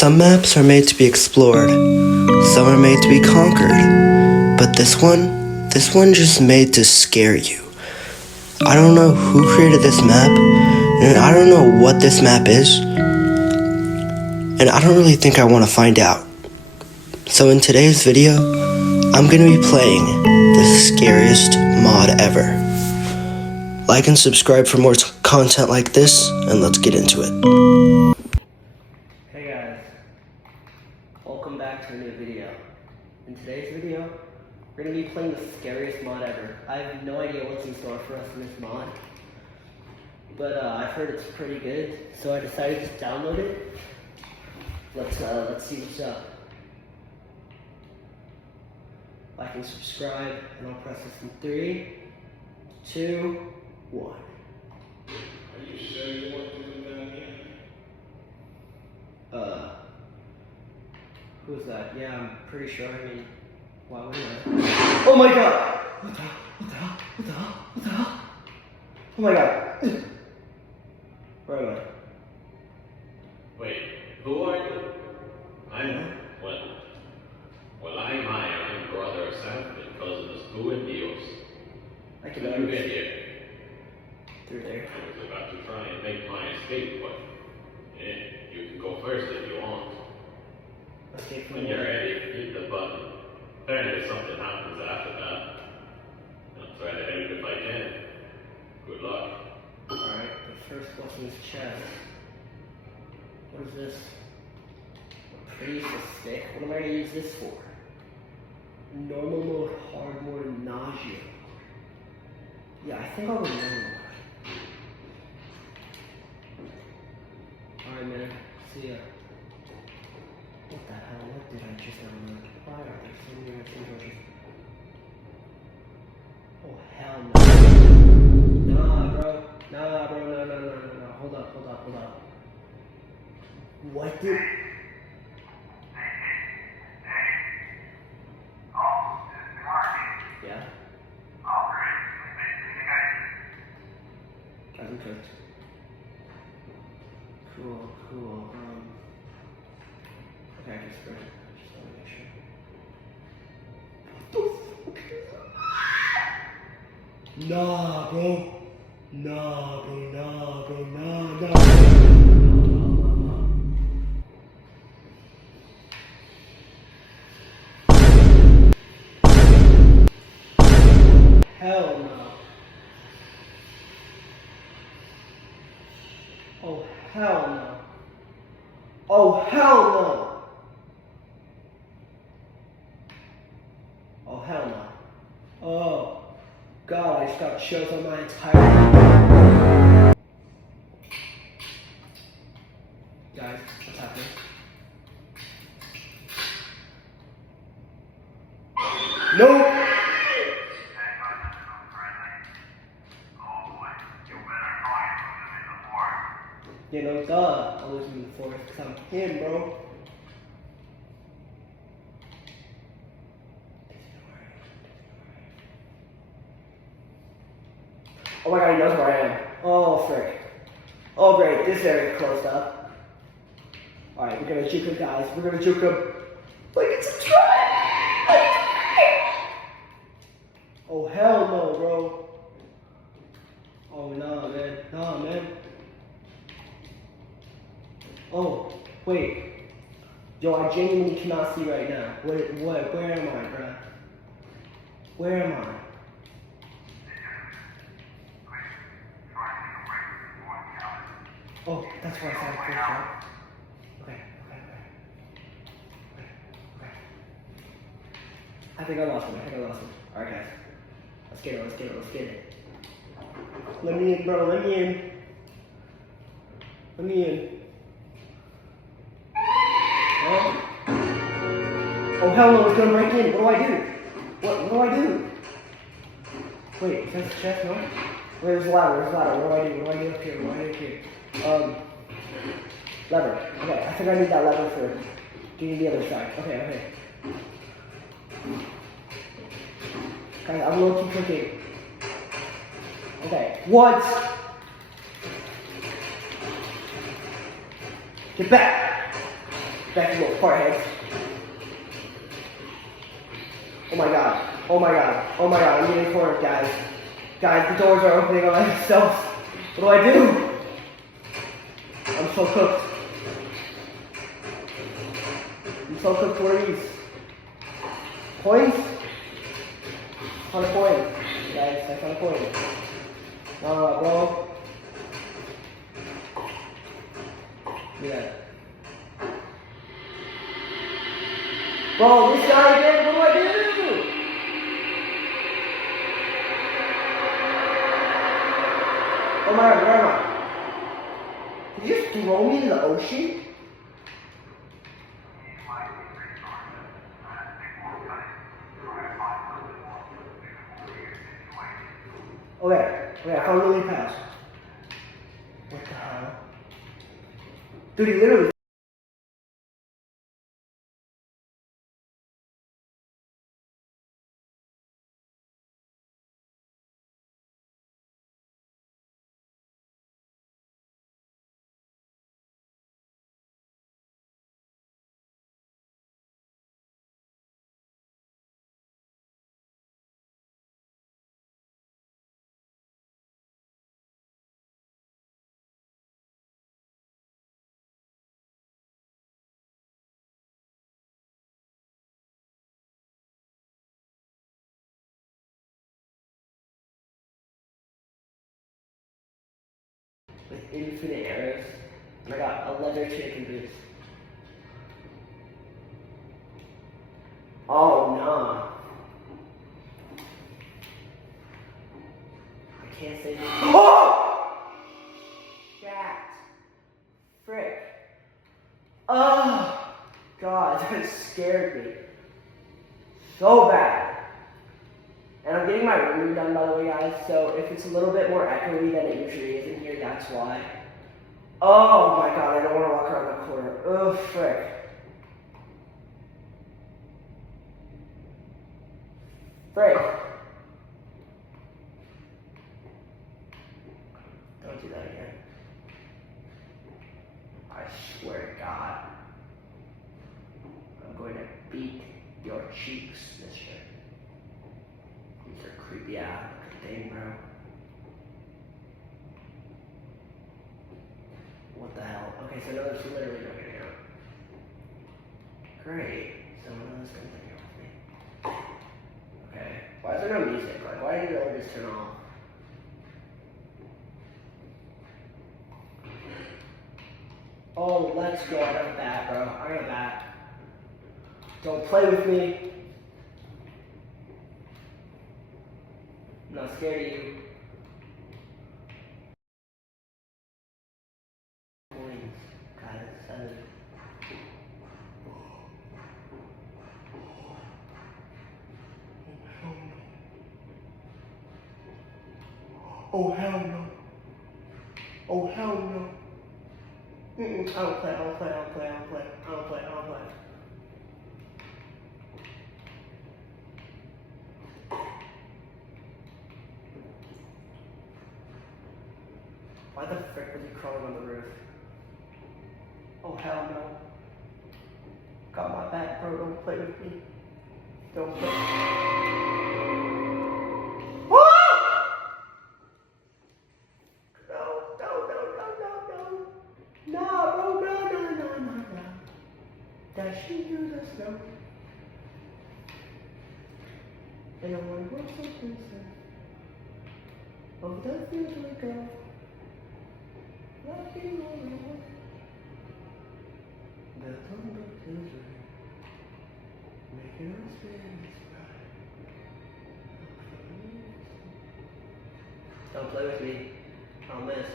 Some maps are made to be explored, some are made to be conquered, but this one just made to scare you. I don't know who created this map, and I don't know what this map is, and I don't really think I want to find out. So in today's video, I'm going to be playing the scariest mod ever. Like and subscribe for more content like this, and let's get into it. Hey guys, welcome back to a new video. In today's video, we're going to be playing the scariest mod ever. I have no idea what's in store for us in this mod, but I've heard it's pretty good, so I decided to download it. Let's see what's up. Like and subscribe, and I'll press this in 3, 2, 1. Are you sure you want to do down here? Who's that? Yeah, I'm pretty sure. I mean, why would I? Oh my god! What the hell? What the hell? What the hell? What the hell? Oh my god! Where am I? Wait, who are you? I'm, well, I'm brother of Sam, cousin of Stu and Dios. I can How did you get here? Through there. I was about to try and make my escape, but you can go first if you want. Escape from When you're ready, hit the button. Apparently something happens after that. I'll try to help if I can. Good luck. Alright, the first what's in his chest. What is this? A pretty stick. What am I going to use this for? Normal mode, hard mode, nausea. Yeah, I think I'll go normal mode. Alright man, see ya. What the hell? What did I just download? Why are there so many controllers? Oh hell no. Nah bro. Nah bro, no. Hold up. What did... Yeah? Hasn't cooked. Cool. Okay, I just want to make sure. What the fuck? Nah, bro. Nah. Hell no. Oh hell no. Oh hell no. Oh hell no. Oh god, I just got chills on my entire... Guys, what's happening? No! You know, duh, I was in the forest because I'm him, bro. Oh my god, he knows where I am. Oh, frick. Oh, great, this area closed up. Alright, we're gonna juke him, guys. We're gonna juke him. Like and subscribe! Oh, hell no, bro. Oh, no, man. Oh, wait. Yo, I genuinely cannot see right now. Where am I, bruh? Where am I? Oh, that's where I saw the first shot. Okay. I think I lost him. Alright, guys. Let's get it. Let me in, bro. Let me in. Oh hell no, it's gonna break in. What do I do? What do I do? Wait, is that the chest? No? Wait, there's a ladder. What do I do up here? Lever. Okay, I think I need that lever for getting the other side. Okay. Guys, I'm low-key cooking. Okay, what? Get back! Back to little forehead. Oh my god. Oh my god. Oh my god. I'm getting cornered, guys. Guys, the doors are opening on themselves. What do? I'm so cooked. I'm so cooked for these. Coins? On a coin. Guys, I found a coin. Bro. Yeah. Bro, this guy again, what do I do? Oh my god, where am I? Did you just throw me in the ocean? Okay, I found Lily Pass. What the hell? Dude, he literally. With infinite arrows. And I got a leather chicken boots. Oh no. I can't say that. Oh! Shat. Frick. Oh god, that scared me. So bad. And I'm getting my room done, by the way, guys, so if it's a little bit more echoey than it usually is in here, that's why. Oh my god, I don't want to walk around the corner. Oh, frick. Frick. Don't do that again. I swear to God. I'm going to beat your cheeks, mister. These are creepy ass thing, bro. What the hell? Okay, so no, it's literally not gonna go. Great. So no, it's gonna go with me. Okay. Why is there no music? Like, why did it just turn off? Oh, let's go. I got a bat, bro. I got a bat. Don't play with me. I'm not scared of you. Coins. God, it's 7. Oh hell no. Oh hell no. I don't play, I don't play, I don't play, I don't play, I don't play, I don't play. Why the frick was he crawling on the roof? Oh hell no. Got my back, bro, don't play with me. Don't play. That she knew the snow. And I want to go something soon. Over the fields we go. Walking on the way. The thunder is rain. Making our spirits bright. Don't play with me. I'll miss.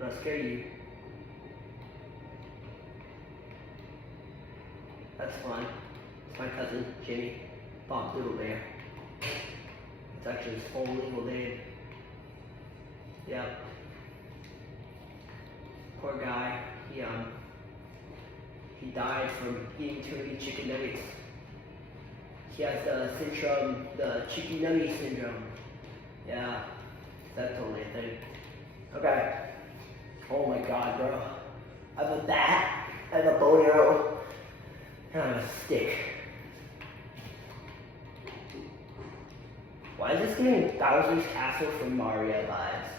I'm not scared of you. That's fun. It's my cousin, Jimmy. Bob Little Bear. It's actually his full legal name. Yep. Poor guy. He died from eating too many chicken nuggets. He has the syndrome, the chicken nugget syndrome. Yeah, that's totally a thing. Okay. Oh my god, bro. I have a bat. and a bow and arrow, and a stick. Why is this giving Bowser's Castle from Mario vibes?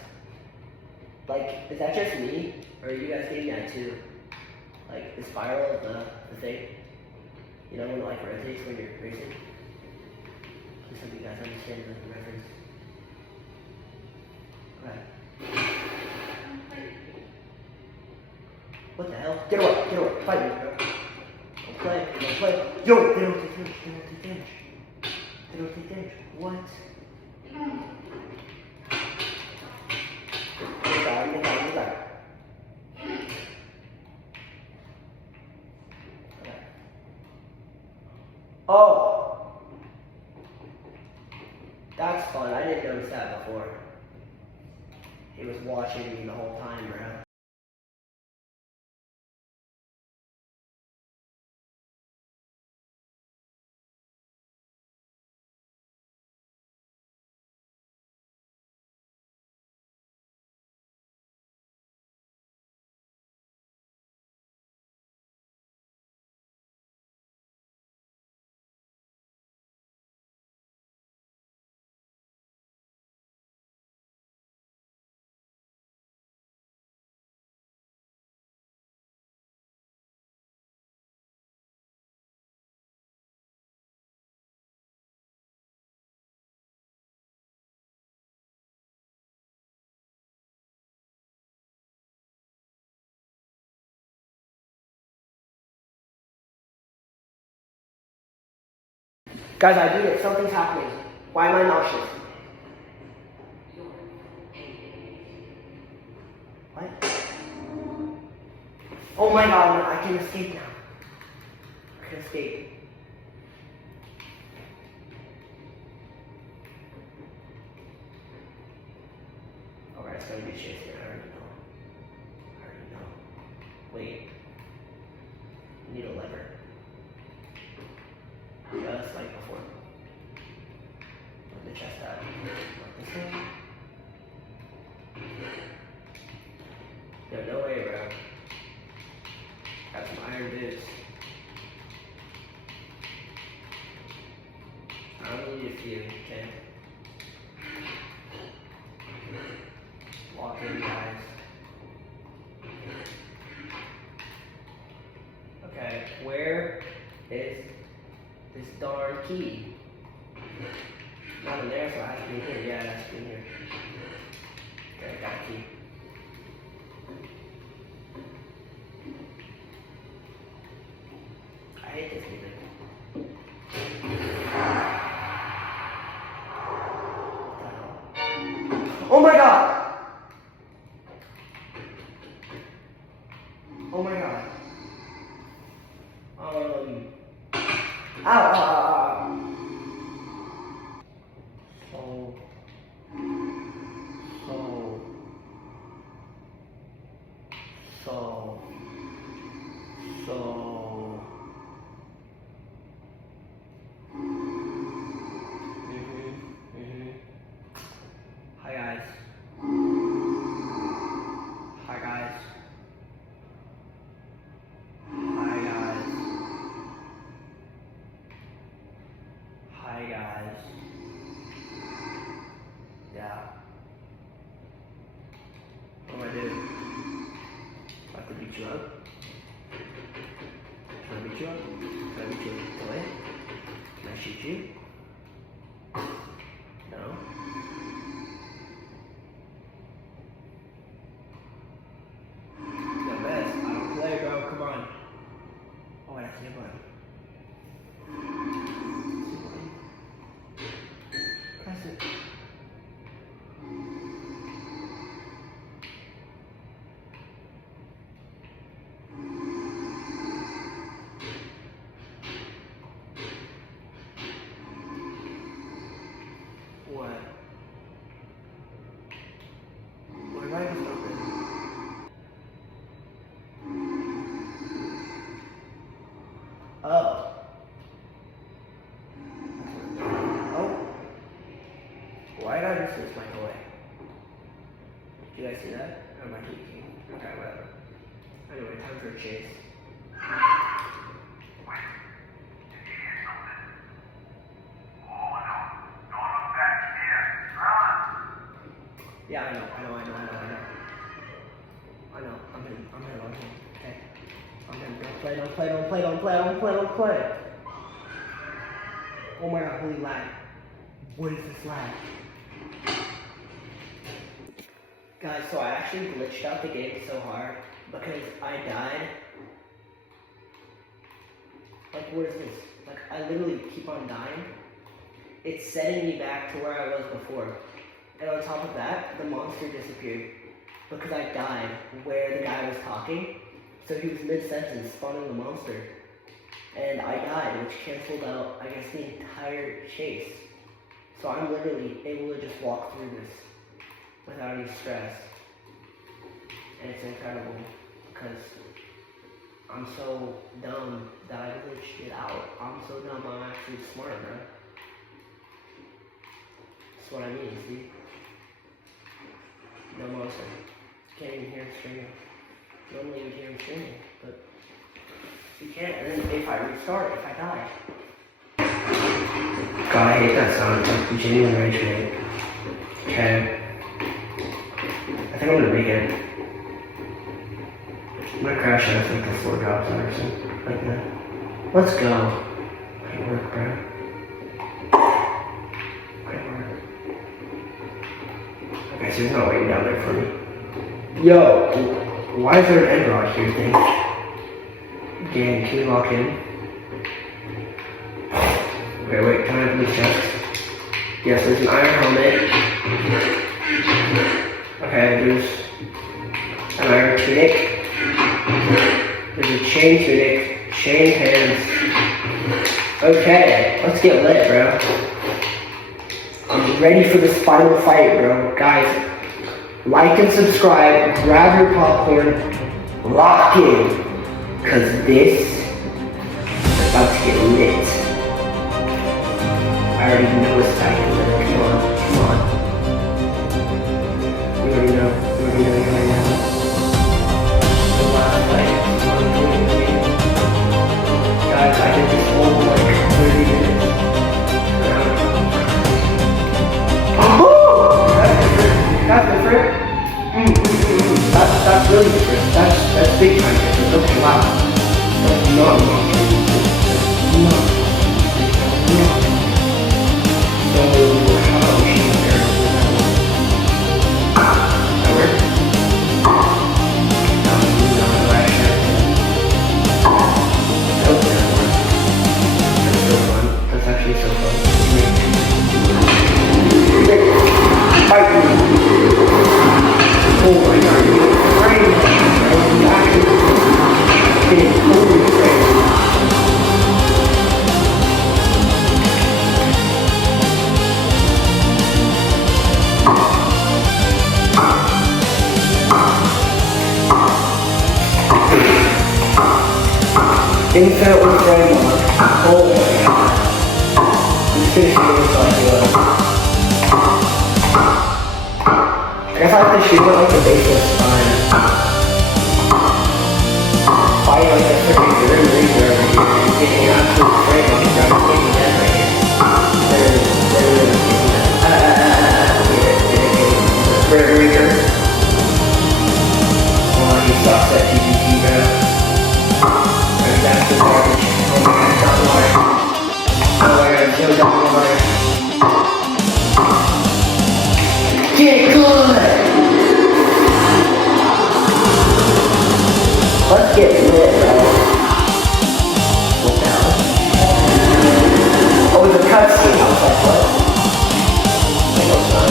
Like, is that just me? Or are you guys getting that too? Like, the spiral of the thing? You know, when it like rotates when you're racing? Just hope you guys understand the reference. Okay. What the hell? Get away, fight me, bro. Don't play. Yo, they don't take damage. They don't take damage. What? Get down. Okay. Oh! That's fun. I didn't notice that before. He was watching me the whole time, bro. Guys, I did it. Something's happening. Why am I nauseous? What? Oh my god, I can escape now. I can escape. Alright, it's gonna be chasing. I already know. Wait. I need a lever. Just like before. Put the chest out. Like this one. No way, bro. Got some iron boots. I only need a few, okay? Walk in, guys. Okay, where is this darn key? Not in there, so it has to be in here. Yeah, it has to be in here. Okay, got a key. I hate this music. Oh my god! Oh my god. Ow. So. Hi guys. Hi guys. Hi guys. Hi guys. Yeah. What do I do? I have to beat you up? Can I beat you up? Can I beat you away? Can I shoot you? No? The best. I don't play, bro. Come on. Oh, wait, I see a button. Press it. What? Why am I just open? Oh. Oh. Why did I just miss my away? Did you guys see that? Or am I keeping? Okay, whatever. Anyway, time for a chase. Don't play. Oh my god, holy lag. What is this lag? Guys, so I actually glitched out the game so hard because I died. Like, what is this? Like, I literally keep on dying. It's setting me back to where I was before. And on top of that, the monster disappeared because I died where the guy was talking. So he was mid-sentence spawning the monster. And I died, which canceled out, I guess, the entire chase. So I'm literally able to just walk through this without any stress. And it's incredible because I'm so dumb that I glitched it out. I'm so dumb, I'm actually smart, bro. That's what I mean, see? No monster. Can't even hear him screaming. Normally you would hear him screaming, but you can't. And then if I restart, if I die. God, I hate that sound. It's like genuine rage mate. Okay. I think I'm gonna make it. I'm gonna crash it. I think the floor drops out or something like that. Let's go. Great work, bro. Great work. Okay, so he's not waiting down there for me. Yo, why is there an end rod here thing? Game, can you lock in? Okay, wait, can I have the chest? Yes, there's an iron helmet. Okay, there's an iron tunic. There's a chain tunic, chain hands. Okay, let's get lit, bro. I'm ready for this final fight, bro. Guys, like and subscribe, grab your popcorn, lock in. Cause this is about to get lit. I already know it's time to lit. Come on. You already know right now. The last fight on game. Guys, I did this whole like 30 minutes. Oh! That's different. That's really different. That's big time different. Okay, wow. That's not wrong. No. So, how about we shoot there? That works? That's so fun. That's actually so fun. Fight me. Oh my god, you're afraid. I'm actually getting totally afraid. Infinitely friend mode. Oh my god. I'm finishing this like I guess I have to shoot it like a baseless spine. Fight like a freaking grim reaper over here. Getting absolute straight like he's trying to get me dead right here. They're really getting that. Grim reaper. Oh, he sucks at PvP, bro. There's absolute garbage. Oh my god, drop water. Oh my god, it's no drop water. Get good! Let's get lit, bro. What the hell? Oh, it's a cutscene. I was like, what? No, it's not.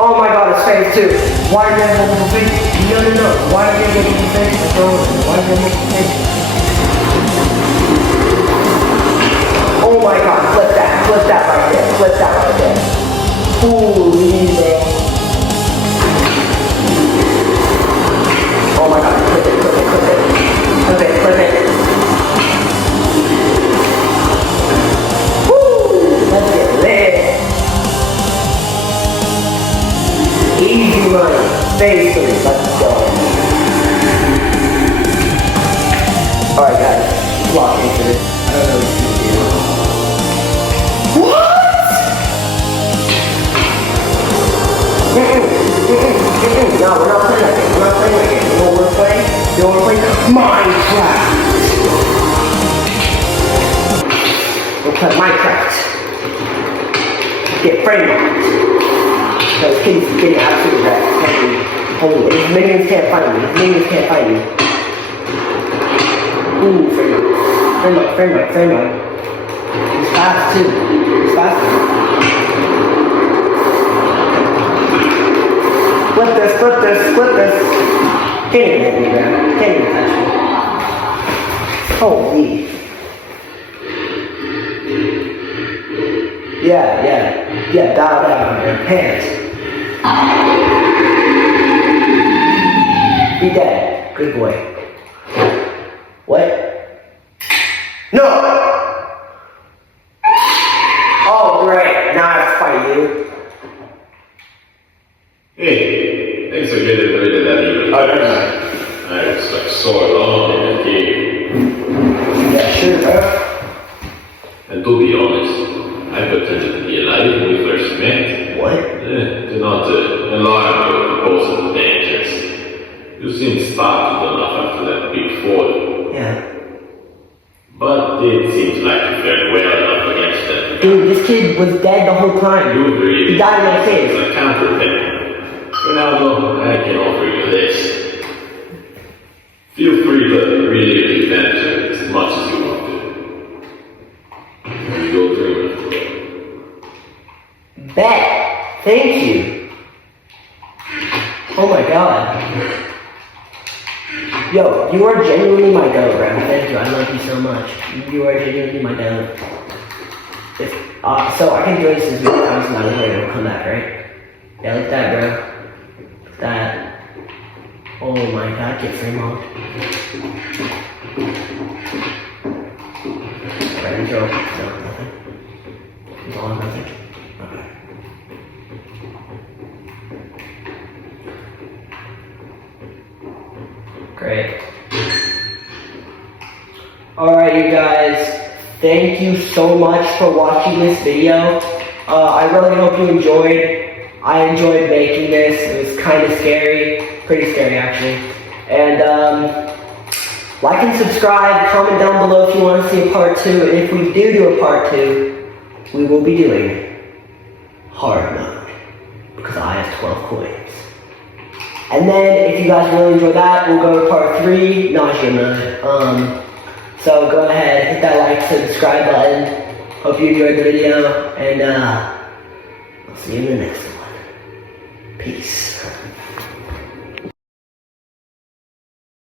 Oh my god, it's phase 2. Why do you have multiple phases? No. Why do you have multiple phases? Why do you have multiple phases? Oh my god, flip that right there. Holy bro. Oh my god, clip it. Woo! Let's get lit. Easy money. Phase 3, let's go. Alright guys, lock into this. I don't know what you do. What? No, we're not playing that game. You know what we're playing? You know what we're playing? Minecraft. We'll play Minecraft. Get frame on. Those kids are getting absolutely wrecked. Holy, his minions can't find me. His minions can't find me. Ooh, frame on. He's fast too. He's faster. Flip this. Can't even hit me, man. Can't even touch me. Holy. Yeah, dial down your pants. Be dead. Good boy. What? No! Oh, great. Now I have to fight you. Hey, thanks for getting rid of that evil. Oh, never mind. I was like so alone in the cave. Yeah, sure, bro. And to be honest, I pretended to be alive when we first met. What? Do not alarm you with possible dangers. You seemed startled enough after that big fall. Yeah. But it seems like you fared well enough against them. Dude, this kid was dead the whole time. You agreed. He died in my cave. It's a counterfeit. For now, though, I can offer you this. Feel free to relive the adventure as much as you want to. You go dream of it. Bet. Thank you. Oh my god. Yo, you are genuinely my goat, bro. Thank you. I love you so much. You are genuinely my goat. So I can do this as many times as my later will come back, right? Yeah, look at that, bro. Look at that. Oh my god, get frame on. Ready, Joe? No, nothing. It's all nothing. Okay. Great. Alright, you guys. Thank you so much for watching this video. I really hope you enjoyed. I enjoyed making this. It was kind of scary. Pretty scary, actually. And, like and subscribe. Comment down below if you want to see a part 2. And if we do a part 2, we will be doing hard mode. Because I have 12 coins. And then, if you guys really enjoy that, we'll go to part 3, nausea mode. So go ahead, hit that like, subscribe button. Hope you enjoyed the video, and I'll see you in the next one. Peace.